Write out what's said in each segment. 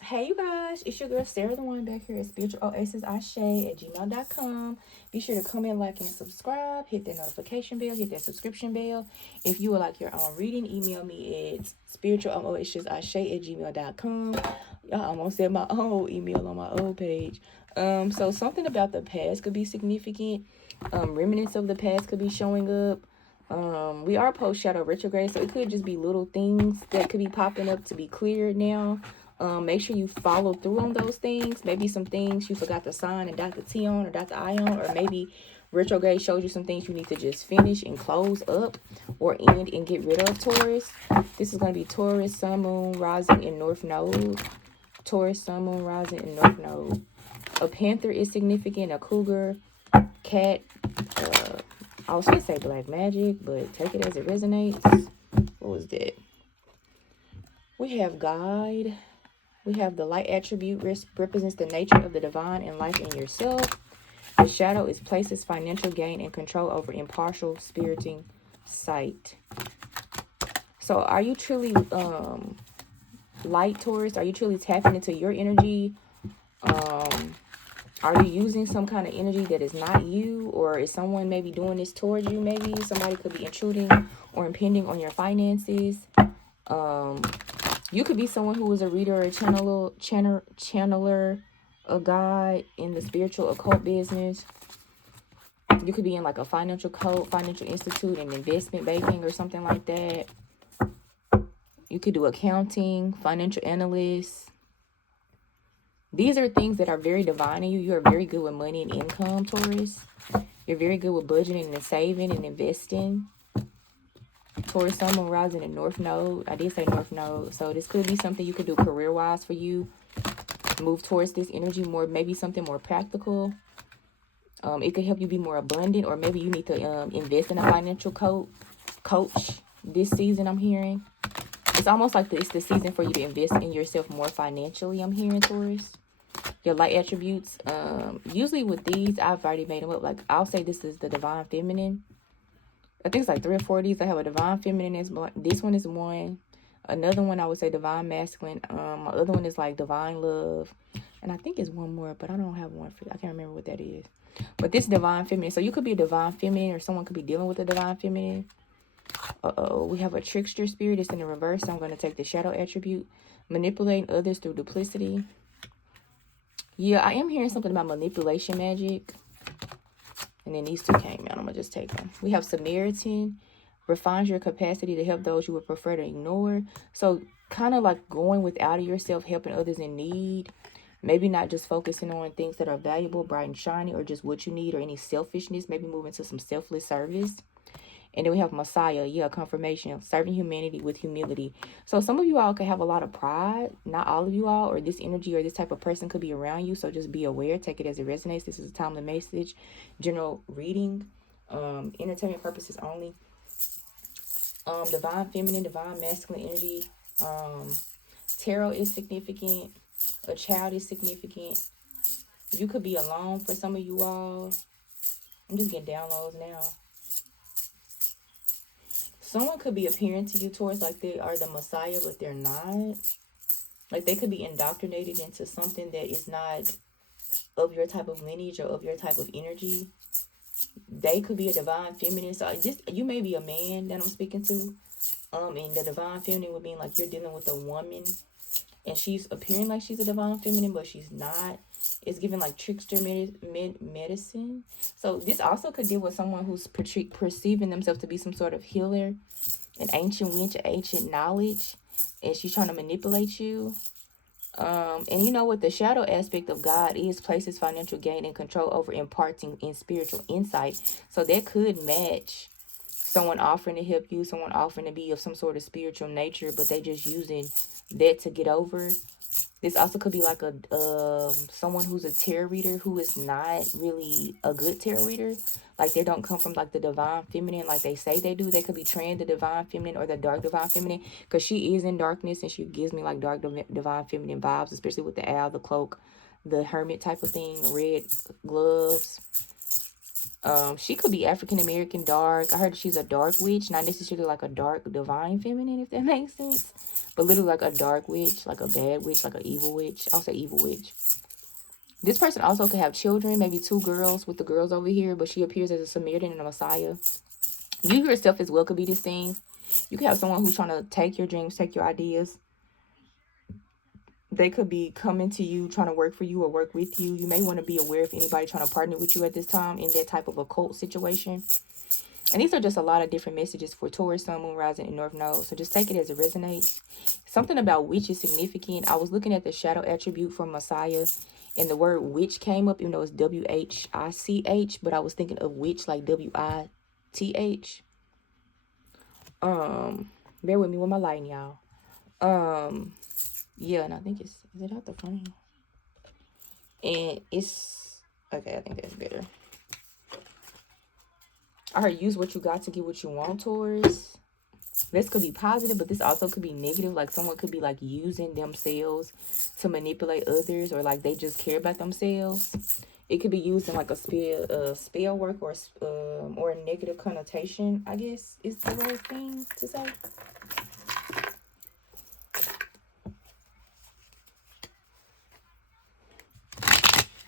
Hey you guys, it's your girl Sarah, the one back here at spiritualoasisashay@gmail.com. Be sure to comment, like, and subscribe. Hit that notification bell, hit that subscription bell. If you would like your own reading, email me at spiritualoasisashay@gmail.com. Y'all almost said my old email on my old page. So something about the past could be significant. Remnants of the past could be showing up. We are post shadow retrograde, so it could just be little things that could be popping up to be cleared now. Make sure you follow through on those things. Maybe some things you forgot to sign and dot the T on or dot the I on, or maybe retrograde shows you some things you need to just finish and close up or end and get rid of, Taurus. This is going to be Taurus, Sun, Moon, Rising, in North Node. Taurus, Sun, Moon, Rising, in North Node. A panther is significant, a cougar, cat. I was going to say black magic, but take it as it resonates. What was that? We have guide. We have the light attribute represents the nature of the divine and life in yourself. The shadow is places financial gain and control over impartial spiriting sight. So are you truly light, Taurus? Are you truly tapping into your energy? Are you using some kind of energy that is not you? Or is someone maybe doing this towards you? Maybe somebody could be intruding or impending on your finances. You could be someone who is a reader or a channeler, a guide in the spiritual occult business. You could be in like a financial code, financial institute, and investment banking or something like that. You could do accounting, financial analyst. These are things that are very divine in you. You are very good with money and income, Taurus. You're very good with budgeting and saving and investing. Taurus, Sun, Moon, Rising, in North Node. I did say North Node. So this could be something you could do career-wise for you. Move towards this energy more, maybe something more practical. It could help you be more abundant, or maybe you need to invest in a financial coach this season, I'm hearing. It's almost like it's the season for you to invest in yourself more financially, I'm hearing, Taurus. Your light attributes. Usually with these, I've already made them up. Like, I'll say this is the divine feminine. I think it's like 3 or 4 of these. I have a divine feminine. This one is one. Another one I would say divine masculine. My other one is like divine love. And I think it's one more, but I don't have one for I can't remember what that is. But this divine feminine. So you could be a divine feminine, or someone could be dealing with a divine feminine. We have a trickster spirit. It's in the reverse. So I'm going to take the shadow attribute. Manipulating others through duplicity. Yeah, I am hearing something about manipulation magic. And then these two came out. I'm going to just take them. We have Samaritan. Refines your capacity to help those you would prefer to ignore. So kind of like going without of yourself, helping others in need. Maybe not just focusing on things that are valuable, bright and shiny, or just what you need, or any selfishness. Maybe moving to some selfless service. And then we have Messiah, confirmation, serving humanity with humility. So some of you all could have a lot of pride. Not all of you all, or this energy or this type of person could be around you. So just be aware. Take it as it resonates. This is a timely message. General reading. Entertainment purposes only. Divine feminine, divine masculine energy. Tarot is significant. A child is significant. You could be alone for some of you all. I'm just getting downloads now. Someone could be appearing to you towards like they are the Messiah, but they're not. Like they could be indoctrinated into something that is not of your type of lineage or of your type of energy. They could be a divine feminine. So you may be a man that I'm speaking to. And the divine feminine would mean like you're dealing with a woman, and she's appearing like she's a divine feminine, but she's not. It's giving like trickster medicine. So this also could deal with someone who's perceiving themselves to be some sort of healer, an ancient witch, ancient knowledge, and she's trying to manipulate you. And you know what the shadow aspect of God is, places financial gain and control over imparting in spiritual insight. So that could match someone offering to help you, someone offering to be of some sort of spiritual nature, but they just using that to get over. This also could be like a someone who's a tarot reader who is not really a good tarot reader. Like they don't come from like the divine feminine like they say they do. They could be trained the divine feminine or the dark divine feminine, because she is in darkness and she gives me like dark divine feminine vibes, especially with the owl, the cloak, the hermit type of thing, red gloves. She could be African American, dark. I heard she's a dark witch, not necessarily like a dark divine feminine, if that makes sense. but literally like a dark witch, like a bad witch, like an evil witch. I'll say evil witch. This person also could have children, maybe 2 girls with the girls over here, but she appears as a Samaritan and a Messiah. You yourself as well could be this thing. You could have someone who's trying to take your dreams, take your ideas. They could be coming to you, trying to work for you or work with you. You may want to be aware if anybody trying to partner with you at this time in that type of occult situation. And these are just a lot of different messages for Taurus, Sun, Moon, Rising, and North Node. So just take it as it resonates. Something about witch is significant. I was looking at the shadow attribute for Messiah, and the word witch came up, even though it's W-H-I-C-H, but I was thinking of witch like W-I-T-H. Bear with me with my lighting, y'all. Yeah, and I think is it out the frame? And it's, okay, I think that's better. I heard use what you got to get what you want, Taurus. This could be positive, but this also could be negative. Like someone could be like using themselves to manipulate others, or like they just care about themselves. It could be used in like a spell work or a negative connotation, I guess is the right thing to say.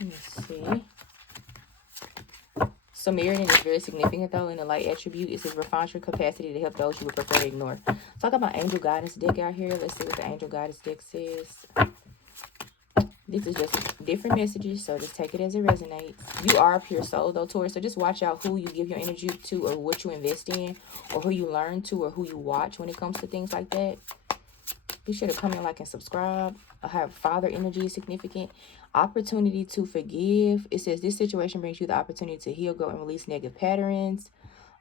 Let me see. Samaritan is very significant though in the light attribute. It says refine your capacity to help those you would prefer to ignore. Talk about angel guidance deck out here. Let's see what the angel guidance deck says. This is just different messages, so just take it as it resonates. You are a pure soul though, Taurus, so just watch out who you give your energy to, or what you invest in, or who you learn to, or who you watch when it comes to things like that. Be sure to comment, like, and subscribe. I have father energy is significant. Opportunity to forgive. It says this situation brings you the opportunity to heal, grow, and release negative patterns.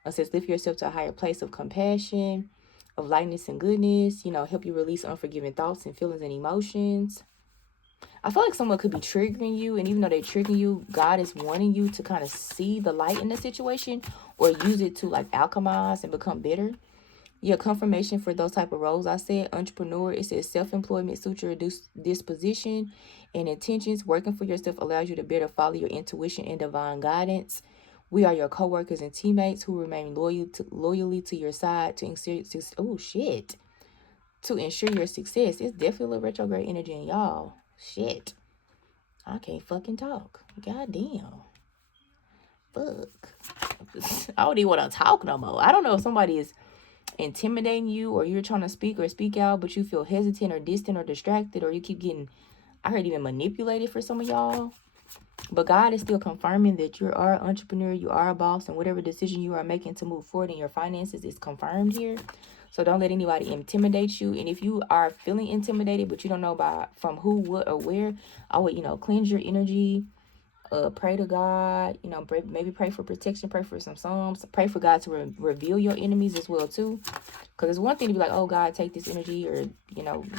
It says lift yourself to a higher place of compassion, of lightness and goodness. You know, help you release unforgiving thoughts and feelings and emotions. I feel like someone could be triggering you, and even though they're triggering you, God is wanting you to kind of see the light in the situation, or use it to like alchemize and become better. Your confirmation for those type of roles, I said entrepreneur. It says self-employment suits your disposition and intentions. Working for yourself allows you to better follow your intuition and divine guidance. We are your co-workers and teammates who remain loyally to your side to ensure your success. It's definitely a little retrograde energy in y'all. Shit, I can't fucking talk. Goddamn. Fuck. I don't even want to talk no more. I don't know if somebody is intimidating you, or you're trying to speak or speak out, but you feel hesitant or distant or distracted, or you keep getting, I heard, even manipulated for some of y'all. But God is still confirming that you are an entrepreneur, you are a boss, and whatever decision you are making to move forward in your finances is confirmed here. So don't let anybody intimidate you. And if you are feeling intimidated, but you don't know from who, what, or where, I would, cleanse your energy. Pray to God, maybe pray for protection, pray for some psalms, pray for God to reveal your enemies as well too. Because it's one thing to be like, oh God, take this energy, or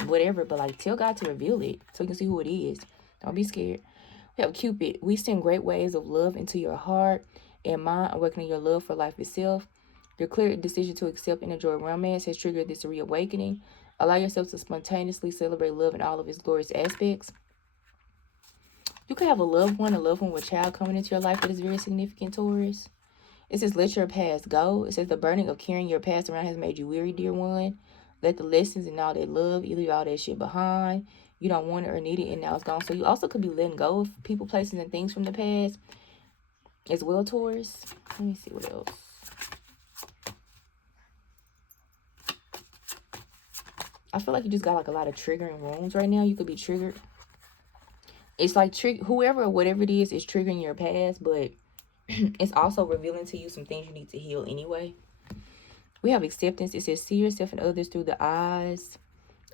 whatever, but like tell God to reveal it so you can see who it is. Don't be scared. We have Cupid. We send great waves of love into your heart and mind, awakening your love for life itself. Your clear decision to accept and enjoy romance has triggered this reawakening. Allow yourself to spontaneously celebrate love in all of its glorious aspects. You could have a loved one with a child coming into your life that is very significant, Taurus. It says, let your past go. It says, the burden of carrying your past around has made you weary, dear one. Let the lessons and all that love, you leave all that shit behind. You don't want it or need it, and now it's gone. So you also could be letting go of people, places, and things from the past as well, Taurus. Let me see what else. I feel like you just got like a lot of triggering wounds right now. You could be triggered. It's like whoever or whatever it is triggering your past, but it's also revealing to you some things you need to heal anyway. We have acceptance. It says, see yourself and others through the eyes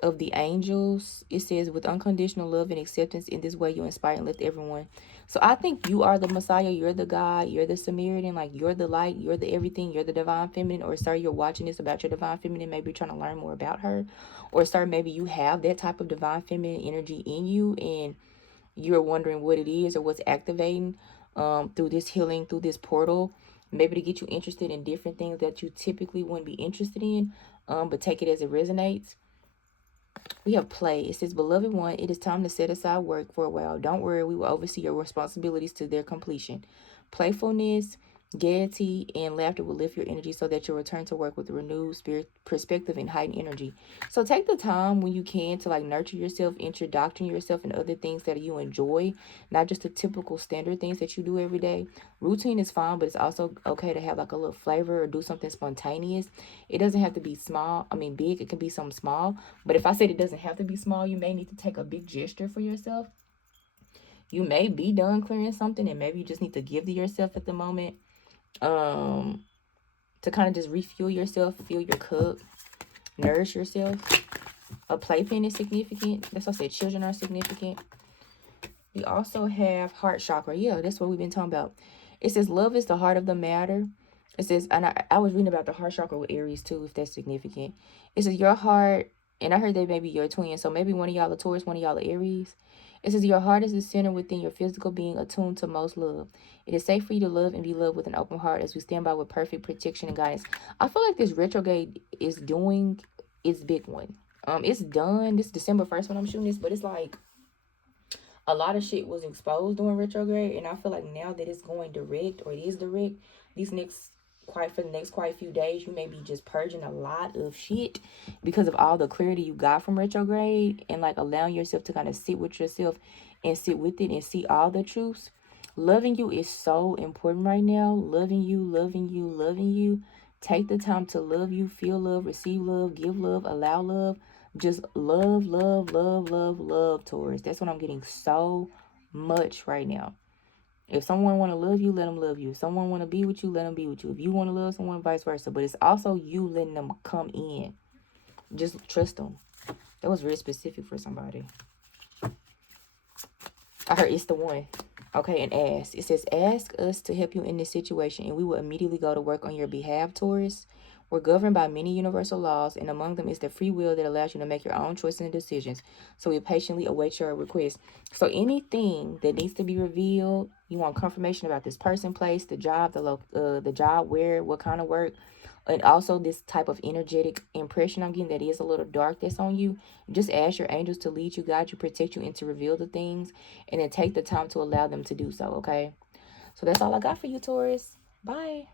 of the angels. It says, with unconditional love and acceptance, in this way you inspire and lift everyone. So I think you are the Messiah. You're the God. You're the Samaritan. Like, you're the light. You're the everything. You're the divine feminine. Or, sir, you're watching this about your divine feminine. Maybe you're trying to learn more about her. Or, sir, maybe you have that type of divine feminine energy in you, and you're wondering what it is or what's activating through this healing, through this portal, maybe to get you interested in different things that you typically wouldn't be interested in, but take it as it resonates. We have play. It says, beloved one, it is time to set aside work for a while. Don't worry, we will oversee your responsibilities to their completion. Playfulness Gaiety and laughter will lift your energy so that you'll return to work with renewed spirit perspective and heightened energy. So take the time when you can to like nurture yourself, indoctrinate yourself in other things that you enjoy, not just the typical standard things that you do every day. Routine is fine, but it's also okay to have like a little flavor or do something spontaneous. It doesn't have to be small. I mean, big. It can be something small. But if I said it doesn't have to be small, you may need to take a big gesture for yourself. You may be done clearing something, and maybe you just need to give to yourself at the moment. To kind of just refuel yourself, fill your cup, nourish yourself. A playpen is significant. That's what I said. Children are significant. We also have heart chakra. Yeah, that's what we've been talking about. It says love is the heart of the matter. It says, and I was reading about the heart chakra with Aries too, if that's significant. It says your heart, and I heard they may be your twin, so maybe one of y'all are Taurus, one of y'all are Aries. It says your heart is the center within your physical being, attuned to most love. It is safe for you to love and be loved with an open heart as we stand by with perfect protection and guidance. I feel like this retrograde is doing its big one. It's done. This is December 1st when I'm shooting this, but it's like a lot of shit was exposed during retrograde, and I feel like now that it's going direct, or it is direct, for the next quite few days, you may be just purging a lot of shit because of all the clarity you got from retrograde, and like allowing yourself to kind of sit with yourself and sit with it and see all the truths. Loving you is so important right now. Loving you, loving you, loving you. Take the time to love you, feel love, receive love, give love, allow love. Just love, love, love, love, love, Taurus. That's what I'm getting so much right now. If someone want to love you, let them love you. If someone want to be with you, let them be with you. If you want to love someone, vice versa. But it's also you letting them come in. Just trust them. That was very specific for somebody. I heard it's the one. Okay, and ask. It says, ask us to help you in this situation, and we will immediately go to work on your behalf, Taurus. We're governed by many universal laws, and among them is the free will that allows you to make your own choices and decisions. So we patiently await your request. So anything that needs to be revealed, you want confirmation about this person, place, the job, the job, where, what kind of work, and also this type of energetic impression I'm getting that is a little dark that's on you. Just ask your angels to lead you, guide you, protect you, and to reveal the things, and then take the time to allow them to do so, okay? So that's all I got for you, Taurus. Bye.